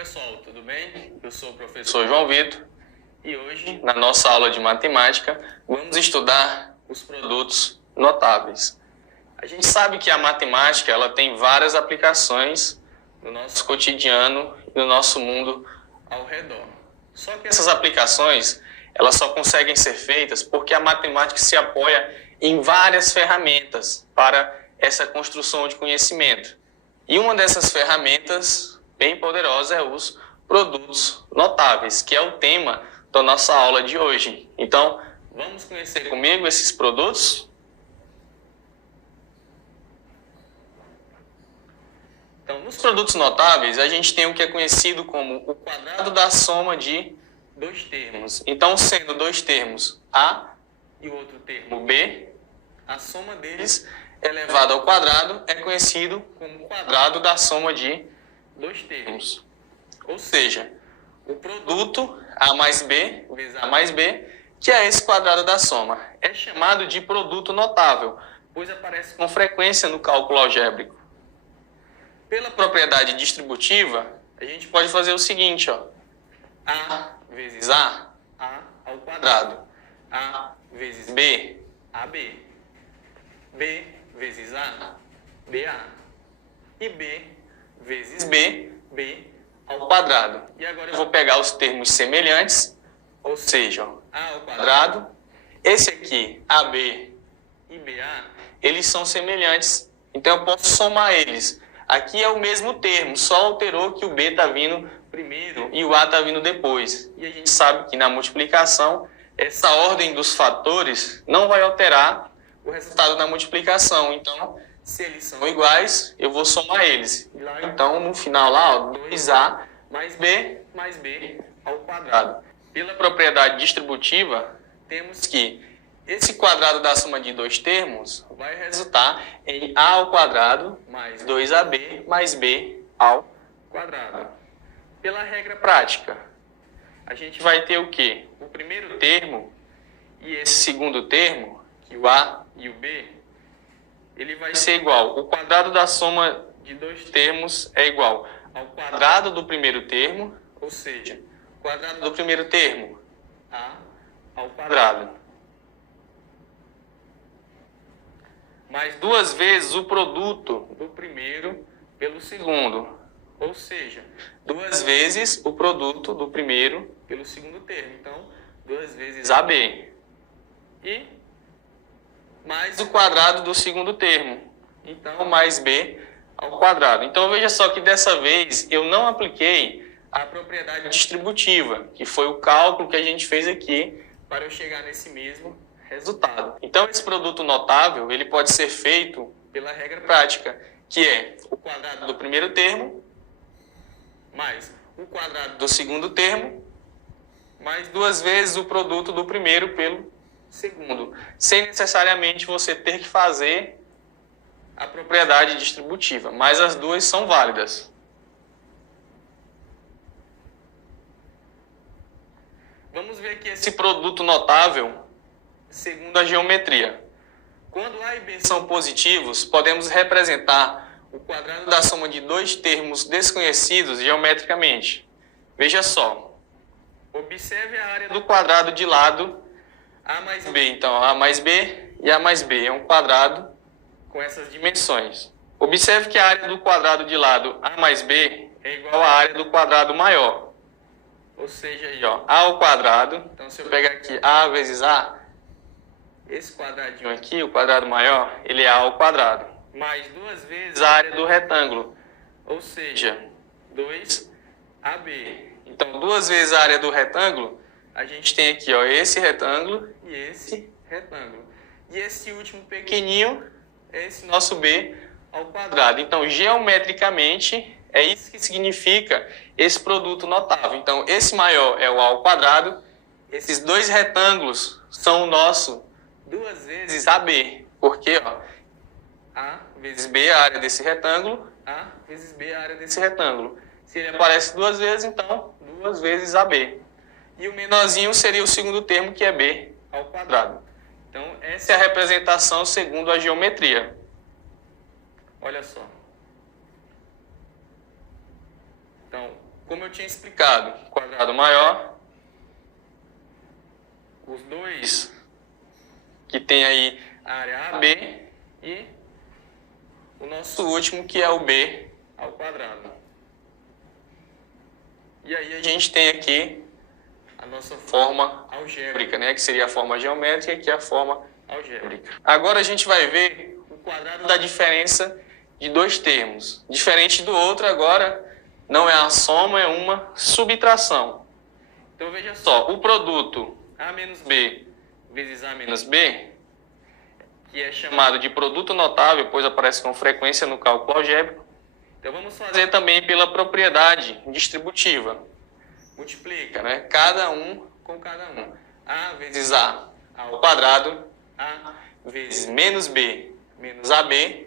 pessoal, tudo bem? Eu sou o professor João Vitor e hoje, na nossa aula de matemática, vamos estudar os produtos notáveis. A gente sabe que a matemática ela tem várias aplicações no nosso cotidiano e no nosso mundo ao redor. Só que essas aplicações elas só conseguem ser feitas porque a matemática se apoia em várias ferramentas para essa construção de conhecimento. E uma dessas ferramentas bem poderosa é os produtos notáveis, que é o tema da nossa aula de hoje. Então, vamos conhecer comigo esses produtos? Então, nos produtos notáveis, a gente tem o que é conhecido como o quadrado da soma de dois termos. Então, sendo dois termos A e o outro termo B, a soma deles elevado ao quadrado é conhecido como o quadrado da soma de dois termos. Ou seja, o produto A mais B vezes A mais B, que é esse quadrado da soma, é chamado de produto notável, pois aparece com frequência no cálculo algébrico. Pela propriedade distributiva, a gente pode fazer o seguinte, ó. A vezes A ao quadrado. A vezes B, AB. B vezes A, BA. E B vezes B, B ao quadrado. E agora eu vou pegar os termos semelhantes, ou seja, A ao quadrado. Esse aqui, AB e BA, eles são semelhantes, então eu posso somar eles. Aqui é o mesmo termo, só alterou que o B está vindo primeiro e o A está vindo depois. E a gente sabe que na multiplicação, essa ordem dos fatores não vai alterar o resultado da multiplicação. Então, se eles são iguais, eu vou somar eles. Então, no final lá, ó, 2A mais B ao quadrado. Pela propriedade distributiva, temos que esse quadrado da soma de dois termos vai resultar em A ao quadrado mais 2AB mais B ao quadrado. Pela regra prática, a gente vai ter o quê? O primeiro termo e esse segundo termo, que o A e o B, ele vai ser igual. O quadrado da soma de dois termos é igual ao quadrado do primeiro termo, ou seja, o quadrado do primeiro termo, A ao quadrado, mais duas vezes o produto do primeiro pelo segundo, ou seja, duas vezes o produto do primeiro pelo segundo termo. Então, duas vezes AB. E mais o quadrado do segundo termo. Então, mais B ao quadrado. Então, veja só que dessa vez eu não apliquei a propriedade distributiva, que foi o cálculo que a gente fez aqui para eu chegar nesse mesmo resultado. Então, esse produto notável ele pode ser feito pela regra prática, que é o quadrado do primeiro termo mais o quadrado do segundo termo mais duas vezes o produto do primeiro pelo segundo, sem necessariamente você ter que fazer a propriedade distributiva, mas as duas são válidas. Vamos ver aqui esse produto notável segundo a geometria. Quando A e B são positivos, podemos representar o quadrado da soma de dois termos desconhecidos geometricamente. Veja só, observe a área do quadrado de lado A mais B. Então, A mais B e A mais B é um quadrado com essas dimensões. Observe que a área do quadrado de lado A mais B é igual à área do quadrado maior. Ou seja, aí, ó, A ao quadrado. Então, se eu pegar aqui A vezes A, esse quadradinho aqui, o quadrado maior, ele é A ao quadrado. Mais duas vezes a área do retângulo. Ou seja, 2AB. Então, duas vezes a área do retângulo, a gente tem aqui, ó, esse retângulo e esse retângulo. E esse último pequenininho é esse nosso B ao quadrado. Então, geometricamente, é isso que significa esse produto notável. Então, esse maior é o A ao quadrado. Esses dois retângulos são o nosso duas vezes AB. Porque, ó, A vezes B é a área desse retângulo, A vezes B é a área desse retângulo. Se ele aparece duas vezes, então, duas vezes AB. E o menorzinho seria o segundo termo, que é B ao quadrado. Então, essa é a representação segundo a geometria. Olha só. Então, como eu tinha explicado, quadrado maior, os dois que tem aí a área AB e o nosso último que é o B ao quadrado. E aí a gente tem aqui a nossa forma algébrica, né, que seria a forma geométrica, que é a forma algébrica. Agora a gente vai ver o quadrado da diferença de dois termos. Diferente do outro, agora não é a soma, é uma subtração. Então veja só, o produto A menos B vezes A menos B, que é chamado de produto notável, pois aparece com frequência no cálculo algébrico. Então vamos fazer também pela propriedade distributiva. Multiplica, né? Cada um com cada um. A vezes A ao quadrado, A vezes menos B menos AB,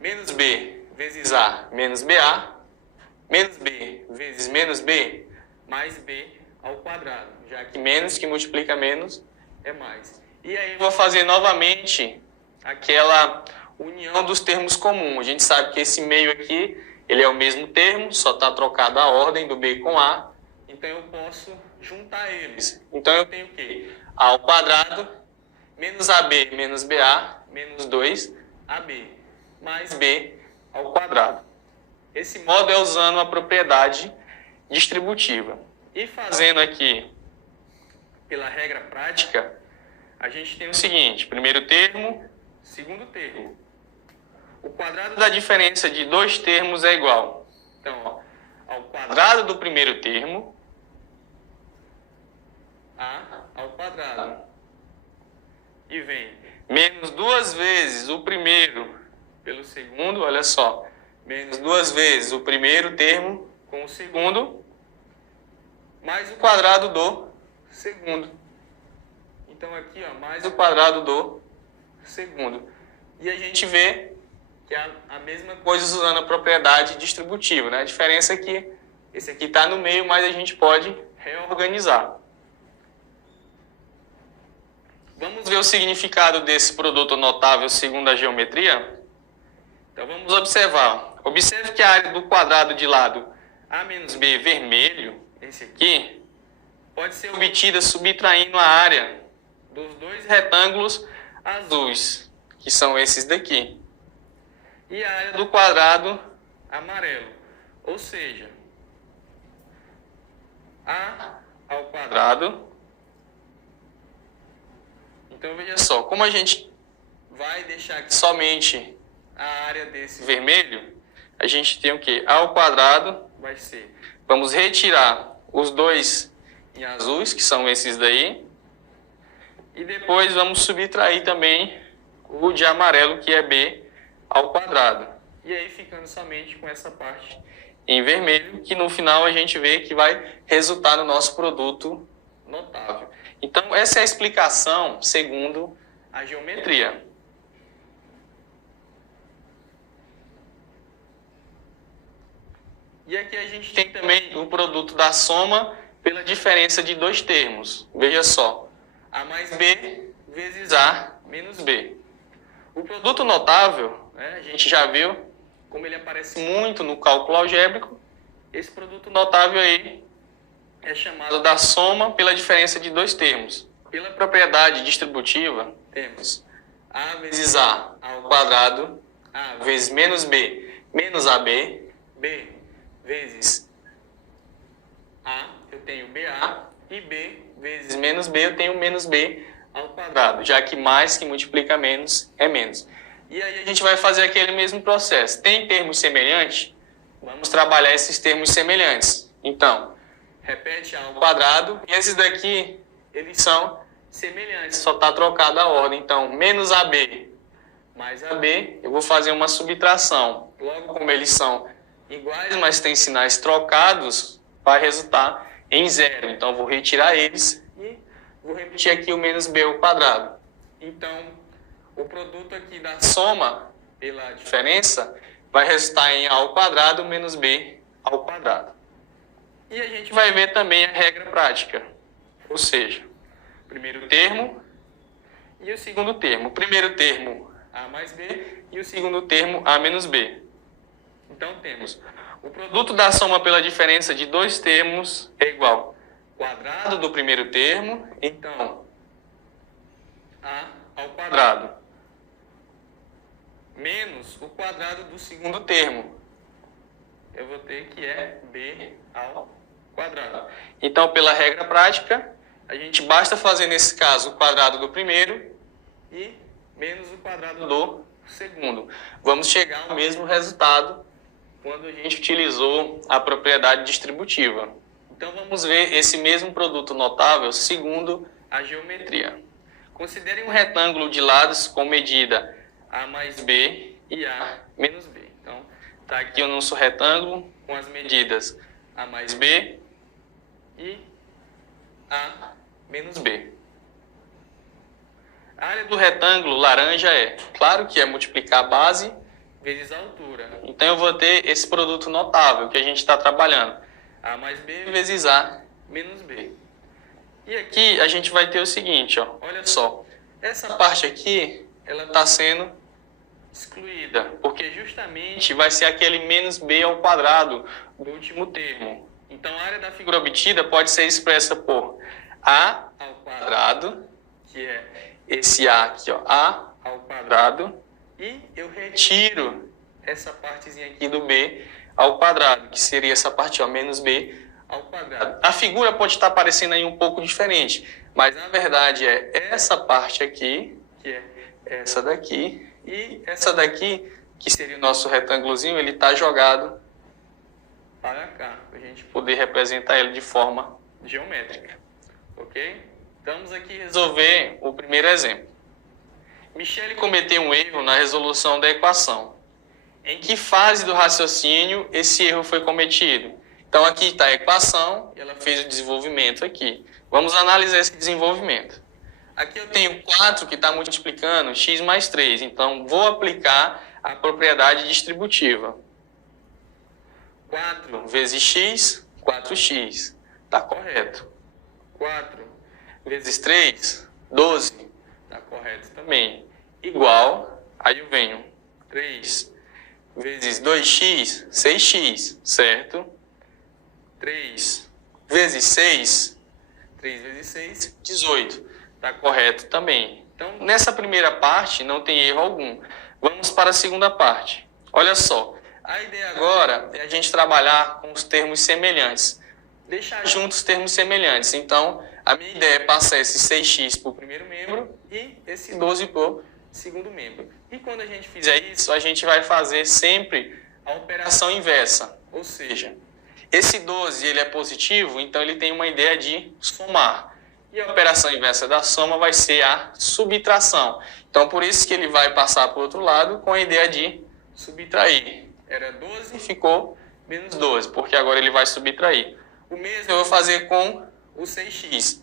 menos B vezes A menos BA, menos B vezes menos B, mais B ao quadrado, já que menos que multiplica menos é mais. E aí vou fazer novamente aquela união dos termos comuns. A gente sabe que esse meio aqui, ele é o mesmo termo, só está trocada a ordem do B com A, então eu posso juntar eles. Então eu tenho o quê? A ao quadrado menos AB menos BA menos 2AB mais B ao quadrado. Esse modo é usando a propriedade distributiva. E fazendo aqui pela regra prática, a gente tem o seguinte: primeiro termo, segundo termo. O quadrado da diferença de dois termos é igual, então, ó, ao quadrado do primeiro termo, A ao quadrado. E vem menos duas vezes o primeiro pelo segundo, olha só. Menos duas vezes o primeiro termo com o segundo, mais o quadrado do segundo. Então aqui, ó, mais o quadrado do segundo. E a gente vê que é a mesma coisa usando a propriedade distributiva, né? A diferença é que esse aqui está no meio, mas a gente pode reorganizar. Vamos ver o significado desse produto notável segundo a geometria? Então vamos observar. Observe que a área do quadrado de lado A menos B vermelho, esse aqui, pode ser obtida subtraindo a área dos dois retângulos azuis, que são esses daqui, e a área do quadrado amarelo. Ou seja, A ao quadrado. Então veja só, como a gente vai deixar aqui somente a área desse vermelho, a gente tem o que? A ao quadrado vai ser, vamos retirar os dois em azuis, que são esses daí, e depois vamos subtrair também o de amarelo, que é B ao quadrado. E aí ficando somente com essa parte em vermelho, que no final a gente vê que vai resultar no nosso produto notável. Então essa é a explicação segundo a geometria. E aqui a gente tem também o produto da soma pela diferença de dois termos. Veja só, A mais B vezes A menos B. O produto notável, né, a gente já viu como ele aparece muito no cálculo algébrico. Esse produto notável aí é chamado da soma pela diferença de dois termos. Pela propriedade distributiva, temos A vezes A ao quadrado, A vezes menos B menos AB, B vezes A, eu tenho BA, e B vezes menos B, eu tenho menos B ao quadrado, já que mais que multiplica menos é menos. E aí a gente vai fazer aquele mesmo processo. Tem termos semelhantes? Vamos trabalhar esses termos semelhantes. Então, repete A ao quadrado, e esses daqui, eles são semelhantes, só está trocada a ordem. Então, menos AB mais AB, eu vou fazer uma subtração. Logo, como eles são iguais, mas têm sinais trocados, vai resultar em zero. Então, vou retirar eles e vou repetir aqui o menos B ao quadrado. Então, o produto aqui da soma pela diferença vai resultar em A ao quadrado menos B ao quadrado. E a gente vai ver também a regra prática. Ou seja, o primeiro termo e o segundo termo. O primeiro termo, A mais B, e o segundo termo, A menos B. Então, temos O produto da soma pela diferença de dois termos é igual quadrado do primeiro termo, então A ao quadrado, menos o quadrado do segundo termo. Eu vou ter que é B ao quadrado. Então, pela regra prática, a gente basta fazer, nesse caso, o quadrado do primeiro e menos o quadrado do segundo. Vamos chegar ao mesmo resultado quando a gente utilizou a propriedade distributiva. Então, vamos ver esse mesmo produto notável segundo a geometria. Considere um retângulo de lados com medida A mais B e A menos B. Então, está aqui o nosso retângulo com as medidas A mais B e A menos B. A área do retângulo laranja é, claro que é multiplicar a base vezes a altura. Então, eu vou ter esse produto notável que a gente está trabalhando. A mais B vezes A menos B. E aqui a gente vai ter o seguinte, ó, olha só. Essa parte aqui, ela está sendo excluída, porque justamente vai ser aquele menos B ao quadrado do último termo. Então, a área da figura obtida pode ser expressa por A ao quadrado, que é esse A aqui, ó, A ao quadrado, e eu retiro essa partezinha aqui do B ao quadrado, que seria essa parte, ó, menos B ao quadrado. A figura pode estar parecendo aí um pouco diferente, mas na verdade é essa parte aqui, que é essa daqui, e essa daqui, que seria o nosso retângulozinho, ele está jogado para cá, para a gente poder representar ele de forma geométrica. Ok? Vamos aqui resolver o primeiro exemplo. Michele cometeu um erro na resolução da equação. Em que fase do raciocínio esse erro foi cometido? Então, aqui está a equação, e ela fez o desenvolvimento aqui. Vamos analisar esse desenvolvimento. Aqui eu tenho 4 que está multiplicando x mais 3. Então, vou aplicar a propriedade distributiva. 4 vezes x, 4x. Está correto. 4 vezes 3, 12. Está correto também. Igual, aí eu venho 3 vezes 2x, 6x, certo? 3 vezes 6, 3 vezes 6, 18. Está correto também. Então, nessa primeira parte, não tem erro algum. Vamos para a segunda parte. Olha só. A ideia agora é a gente trabalhar com os termos semelhantes. Deixar juntos os termos semelhantes. Então, a minha ideia é passar esse 6x para o primeiro membro e esse 12 para o segundo membro. E quando a gente fizer isso, a gente vai fazer sempre a operação inversa. Ou seja, esse 12 ele é positivo, então ele tem uma ideia de somar. E a operação inversa da soma vai ser a subtração. Então, por isso que ele vai passar para o outro lado com a ideia de subtrair. Era 12 e ficou menos 12, porque agora ele vai subtrair. O mesmo eu vou fazer com o 6x.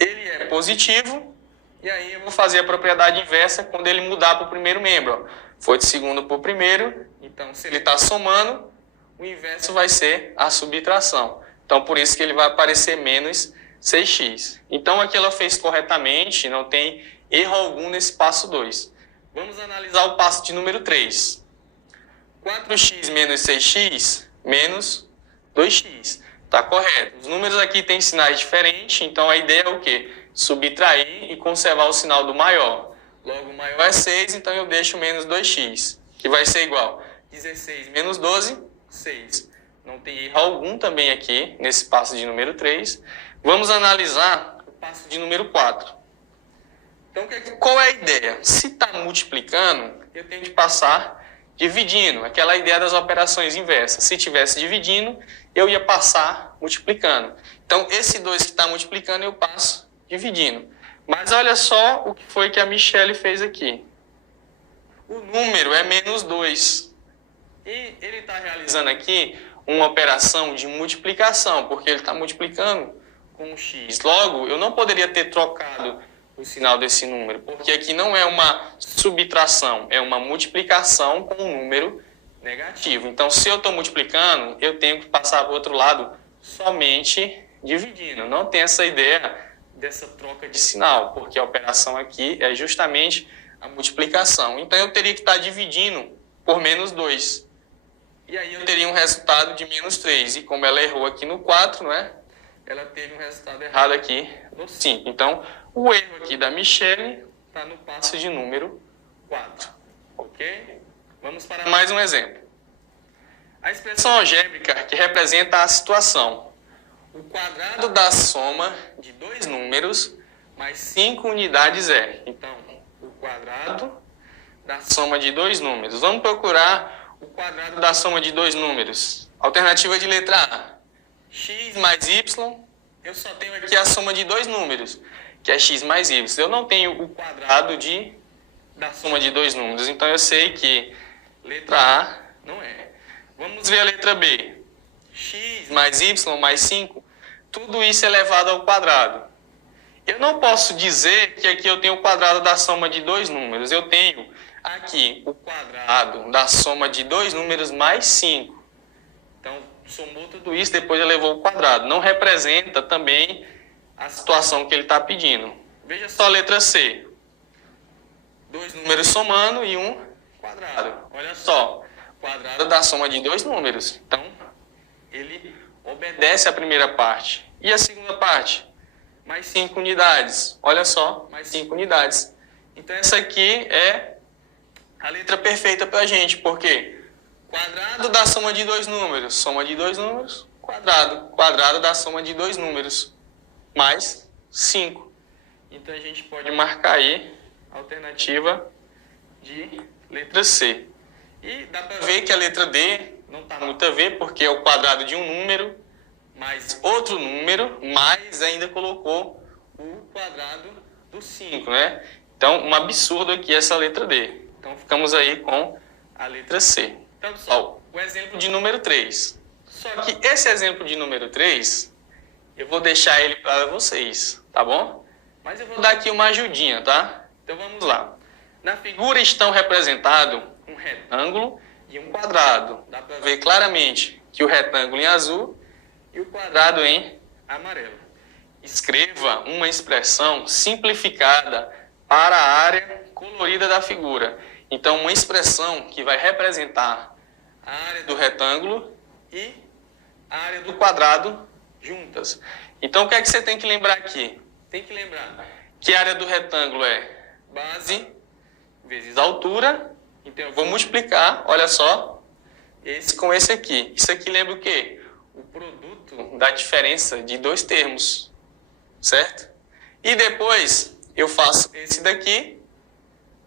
Ele é positivo, e aí eu vou fazer a propriedade inversa quando ele mudar para o primeiro membro. Ó. Foi de segundo para o primeiro, então se ele está somando, o inverso vai ser a subtração. Então, por isso que ele vai aparecer menos 6x. Então, aqui ela fez corretamente, não tem erro algum nesse passo 2. Vamos analisar o passo de número 3. 4x menos 6x menos 2x. Está correto. Os números aqui têm sinais diferentes, então a ideia é o quê? Subtrair e conservar o sinal do maior. Logo, o maior é 6, então eu deixo menos 2x, que vai ser igual 16 menos 12, 6. Não tem erro algum também aqui, nesse passo de número 3. Vamos analisar o passo de número 4. Então, qual é a ideia? Se está multiplicando, eu tenho que passar dividindo. Aquela ideia das operações inversas. Se estivesse dividindo, eu ia passar multiplicando. Então, esse 2 que está multiplicando, eu passo dividindo. Mas olha só o que foi que a Michele fez aqui. O número é menos 2. E ele está realizando aqui uma operação de multiplicação, porque ele está multiplicando com x. Logo, eu não poderia ter trocado o sinal desse número, porque aqui não é uma subtração, é uma multiplicação com um número negativo. Então, se eu estou multiplicando, eu tenho que passar para o outro lado somente dividindo. Não tem essa ideia dessa troca de sinal, porque a operação aqui é justamente a multiplicação. Então, eu teria que estar dividindo por menos 2. E aí eu teria um resultado de menos 3. E como ela errou aqui no 4, né? Ela teve um resultado errado aqui no 5. Então, o erro aqui da Michele está no passo de número 4. Ok? Vamos para mais um exemplo. A expressão algébrica que representa a situação. O quadrado da soma de dois números mais 5 unidades é. Então, o quadrado da soma de dois números. Vamos procurar o quadrado da soma de dois números. Alternativa de letra A. X mais Y. Eu só tenho aqui a soma de dois números, que é x mais y. Eu não tenho o quadrado da soma de dois números. Então, eu sei que letra A não é. Vamos ver a letra B. X mais y mais 5. Tudo isso é elevado ao quadrado. Eu não posso dizer que aqui eu tenho o quadrado da soma de dois números. Eu tenho aqui o quadrado da soma de dois números mais 5. Então, somou tudo isso, depois elevou ao quadrado. Não representa também a situação que ele está pedindo. Veja só a letra C. Dois números somando e um quadrado. Olha só, quadrado da soma de dois números. Então, ele obedece à primeira parte. E a segunda parte? Mais 5 unidades. Olha só, mais 5 unidades. Então, essa aqui é a letra perfeita para a gente. Por quê? Quadrado da soma de dois números. Soma de dois números, quadrado. Quadrado da soma de dois números. Mais 5. Então, a gente pode marcar aí a alternativa de letra C. E dá para ver que a letra D não está muito a ver, porque é o quadrado de um número, mais outro número, mais ainda colocou o quadrado do 5, né? Então, um absurdo aqui essa letra D. Então, ficamos aí com a letra C. Então, pessoal, o exemplo de número 3. Só que esse exemplo de número 3, eu vou deixar ele para vocês, tá bom? Mas eu vou dar aqui uma ajudinha, tá? Então, vamos lá. Na figura estão representados um retângulo e um quadrado. Dá para ver claramente que o retângulo em azul e o quadrado em amarelo. Escreva uma expressão simplificada para a área colorida da figura. Então, uma expressão que vai representar a área do retângulo e a área do quadrado juntas. Então, o que é que você tem que lembrar aqui? Tem que lembrar que a área do retângulo é base vezes altura. Então, eu vou multiplicar, olha só, esse com esse aqui. Isso aqui lembra o quê? O produto da diferença de dois termos, certo? E depois eu faço esse daqui,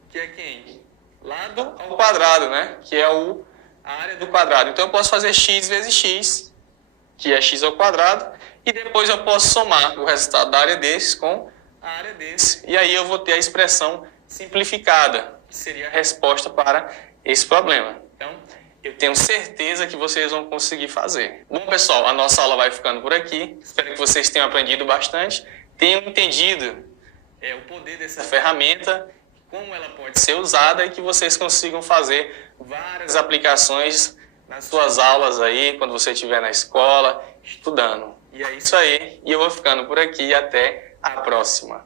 que é quem? Lado ao quadrado, né? Que é a área do quadrado. Então, eu posso fazer x vezes x, que é x ao quadrado, e depois eu posso somar o resultado da área desse com a área desse. E aí eu vou ter a expressão simplificada, que seria a resposta para esse problema. Então, eu tenho certeza que vocês vão conseguir fazer. Bom, pessoal, a nossa aula vai ficando por aqui. Espero que vocês tenham aprendido bastante, tenham entendido o poder dessa ferramenta, como ela pode ser usada e que vocês consigam fazer várias aplicações nas suas aulas aí, quando você estiver na escola, estudando. E é isso aí. E eu vou ficando por aqui e até a próxima.